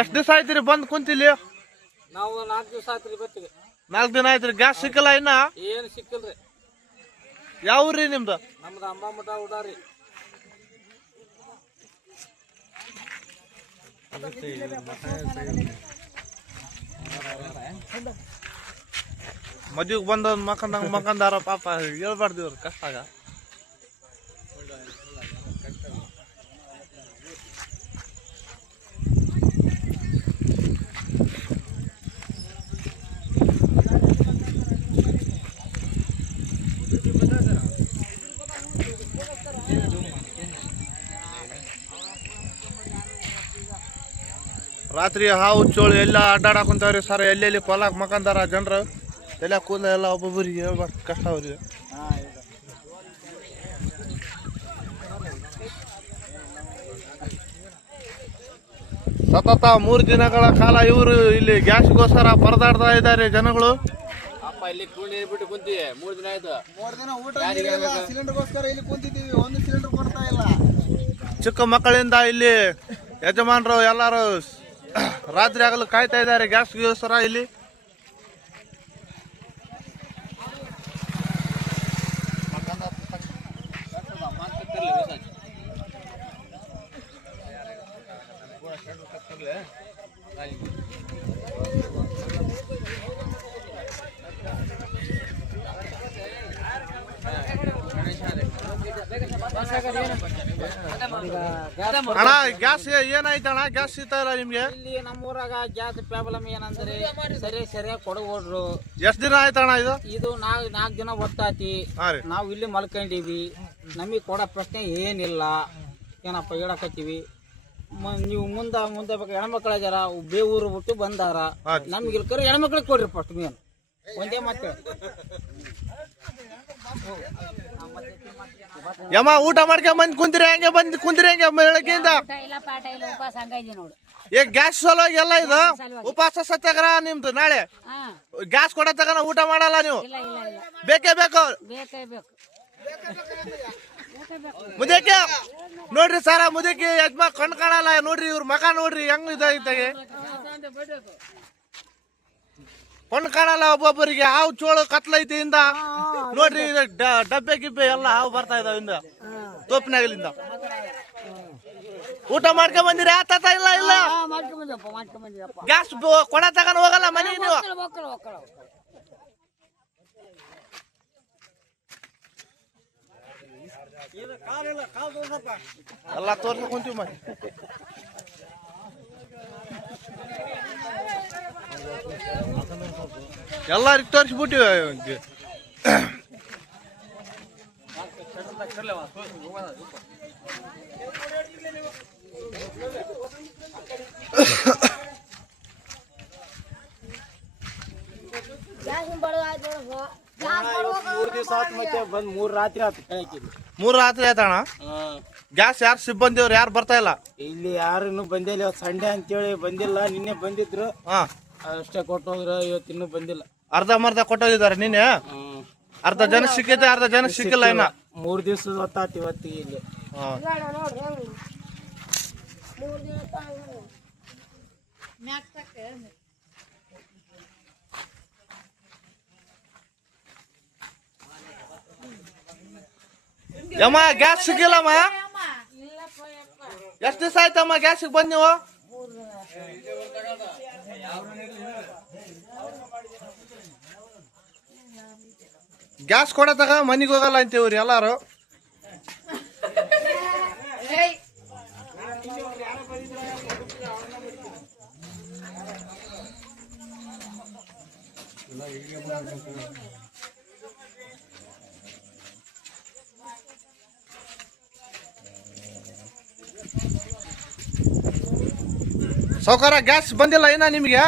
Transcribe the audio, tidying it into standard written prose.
ಎಷ್ಟು ದಿವಸ ಆಯ್ತ್ರಿ ಬಂದ್ ಕುಂತಿಲ್ಲಿ? ನಾವು 4 ದಿವಸ ಆಯ್ತ್ರಿ ಬರ್ತೀವಿ. 4 ದಿನ ಆಯ್ತ್ರಿ. ಗ್ಯಾಸ್ ಸಿಕ್ಕಲ್ಲ ಇನ್ನ? ಏನು ಸಿಕ್ಕಿಲ್ರಿ. ಯಾವ ಊರ್ರಿ ನಿಮ್ದು? ನಮ್ದು ಅಂಬಾಮಠ ಉಡಾರಿ. ಮದ್ವಿಗೆ ಬಂದ ಮಕ್ಕಂದಾರ ಪಾಪ ಹೇಳ್ಬಾರ್ದು ಇವ್ರು ಕಷ್ಟ ಆಗ. ರಾತ್ರಿ ಹಾವು ಚೋಳು ಎಲ್ಲ ಅಡ್ಡಾಡಕುಂತಾವ್ರಿ ಸರ್. ಎಲ್ಲೆಲ್ಲಿ ಕೊಲಾಕ್ ಮಕ್ಕಂದಾರ ಜನರು. ಎಲ್ಲ ಕೂದ ಎಲ್ಲ ಒಬ್ಬೊಬ್ಬರಿಗೆ ಹೇಳ್ಬಾರ್ದು ಕಷ್ಟ ಅವ್ರಿಗೆ. ಸತತ 3 ದಿನಗಳ ಕಾಲ ಇವರು ಇಲ್ಲಿ ಗ್ಯಾಸ್ಗೋಸ್ಕರ ಪರದಾಡ್ತಾ ಇದ್ದಾರೆ ಜನಗಳು. ಇಲ್ಲಿ ಬಿಟ್ಟು ಕುಂತೀವಿ 3 ದಿನ ಆಯ್ತು. 3 ದಿನ ಊಟ ಸಿಲಿಂಡರ್ಗೋಸ್ಕರ ಇಲ್ಲಿ ಕುಂತಿದ್ದೀವಿ. ಒಂದು ಸಿಲಿಂಡರ್ ಕೊಡ್ತಾ ಇಲ್ಲ. ಚಿಕ್ಕ ಮಕ್ಕಳಿಂದ ಇಲ್ಲಿ ಯಜಮಾನರು ಎಲ್ಲರೂ ರಾತ್ರಿ ಆಗಲು ಕಾಯ್ತಾ ಇದ್ದಾರೆ ಗ್ಯಾಸ್ಗೋಸ್ಕರ ಇಲ್ಲಿ. ಅಣ್ಣ ಗ್ಯಾಸ್ ಏನಾಯ್ತಣ್ಣ? ಗ್ಯಾಸ್ ಸಿಗ್ತಾ ಇಲ್ಲ ನಿಮ್ಗೆ? ಇಲ್ಲಿ ನಮ್ಮೂರಾಗ ಗ್ಯಾಸ್ ಪ್ರಾಬ್ಲಮ್ ಏನಂದ್ರೆ ಸರಿಯಾಗಿ ಕೊಡಗೋಡ್ರು. ಎಷ್ಟ್ ದಿನ ಆಯ್ತಣ್ಣ ಇದು? ಇದು 4 ದಿನ ಒತ್ತಾತಿ. ನಾವು ಇಲ್ಲಿ ಮಲ್ಕೊಂಡಿವಿ. ನಮಗೆ ಕೊಡೋ ಪ್ರಶ್ನೆ ಏನಿಲ್ಲ. ಏನಪ್ಪ ಹೇಳಕತ್ತೀವಿ. ನೀವು ಮುಂದೆ ಹೆಣ್ಮಕ್ಳು ಆಗ್ಯಾರ, ಬೇವೂರು ಬಿಟ್ಟು ಬಂದಾರ. ನಮ್ಗೆ ಇಲ್ಕರ ಹೆಣ್ಮಕ್ಳಿಗೆ ಕೊಡ್ರಿ ಫಸ್ಟ್ ಮೇನ್. ಒಂದೇ ಮತ್ತೆ ಯಮ್ಮ ಊಟ ಮಾಡ್ಕೊಂಡ್ ಬಂದ್ ಕುಂತಿರಿ ಹೆಂಗೆ? ಬೆಳಗ್ಗೆಯಿಂದ ಗ್ಯಾಸ್ ಸಲುವಾಗಿ ಎಲ್ಲ ಇದು ಉಪವಾಸ ಸತ್ಯಾಗ್ರಹ ನಿಮ್ದು. ನಾಳೆ ಗ್ಯಾಸ್ ಕೊಡೋ ತಗನ ಊಟ ಮಾಡಲ್ಲ ನೀವು? ಬೇಕೇ ಬೇಕು. ಮುದಕ್ಕೆ ನೋಡ್ರಿ ಸರ, ಮುದಕ್ಕೆ ಯಜ್ಮ ಕಣ್ ಕಾಣಲ್ಲ ನೋಡ್ರಿ. ಇವ್ರ ಮಕ ನೋಡ್ರಿ ಹೆಂಗ್ ಇದಾಗಿದ್ದಾಗೆ. ಕಣ್ ಕಾಣಲ್ಲ ಒಬ್ಬೊಬ್ಬರಿಗೆ. ಹಾವು ಚೋಳು ಕತ್ಲೈತಿ ಇಂದ ನೋಡ್ರಿ. ಡಬ್ಬೆ ಗಿಬ್ಬೆ ಎಲ್ಲ ಹಾವು ಬರ್ತಾ ಇದಾವ ಇಂದ ತೋಪಿನಾಗಲಿಂದ. ಊಟ ಮಾಡ್ಕೊಂಡ್ ಬಂದಿರಿ? ಆತ ಇಲ್ಲ ಇಲ್ಲ ಗ್ಯಾಸ್ ಕೊಡ ತಗೊಂಡ್ ಹೋಗಲ್ಲ ಮನೆಗೆ ನೀವು? ಎಲ್ಲ ತೋರ್ಸ ಕುಂತೀವಿ ಮತ್ತೆ. ಎಲ್ಲರಿಗೆ ತೋರಿಸ್ಬಿಟ್ಟಿವಿ. ಬಂದ್ 3 ರಾತ್ರಿ ಆಯ್ತು. 3 ರಾತ್ರಿ ಆಯ್ತಣ್ಣ. ಗ್ಯಾಸ್ ಯಾರು ಸಿಬ್ಬಂದಿ ಅವ್ರು ಯಾರು ಬರ್ತಾ ಇಲ್ಲ ಇಲ್ಲಿ? ಯಾರು ಇನ್ನೂ ಬಂದಿಲ್ಲ. ಸಂಡೆ ಅಂತೇಳಿ ಬಂದಿಲ್ಲ. ನಿನ್ನೆ ಬಂದಿದ್ರು, ಅಷ್ಟೇ ಕೊಟ್ಟೋದ್ರ. ಇವತ್ತು ಇನ್ನೂ ಬಂದಿಲ್ಲ. ಅರ್ಧಂಬರ್ಧ ಕೊಟ್ಟೋಗಿದ್ದಾರೆ. ನಿನ್ನೆ ಅರ್ಧ ಜನ ಸಿಕ್ಕಿದೆ, ಅರ್ಧ ಜನ ಸಿಕ್ಕಿಲ್ಲ. ಇನ್ನ 3 ದಿವಸದ ಹೊತ್ತಾತಿ ಇವತ್ತಿಗೆ ಇಲ್ಲಿ. ಯಮ್ಮ ಗ್ಯಾಸ್ ಸಿಕ್ಕಿಲ್ಲಮ್ಮ? ಎಷ್ಟು ದಿವಸ ಆಯ್ತಮ್ಮ ಗ್ಯಾಸಿಗೆ ಬಂದ್ ನೀವು? ಗ್ಯಾಸ್ ಕೊಡ ತಗ ಮನಿಗೆ ಹೋಗಲ್ಲ ಅಂತೇವ್ರಿ ಎಲ್ಲಾರು. ಸೌಕರ್ಯ ಗ್ಯಾಸ್ ಬಂದಿಲ್ಲ ಇನ್ನ ನಿಮಗೆ?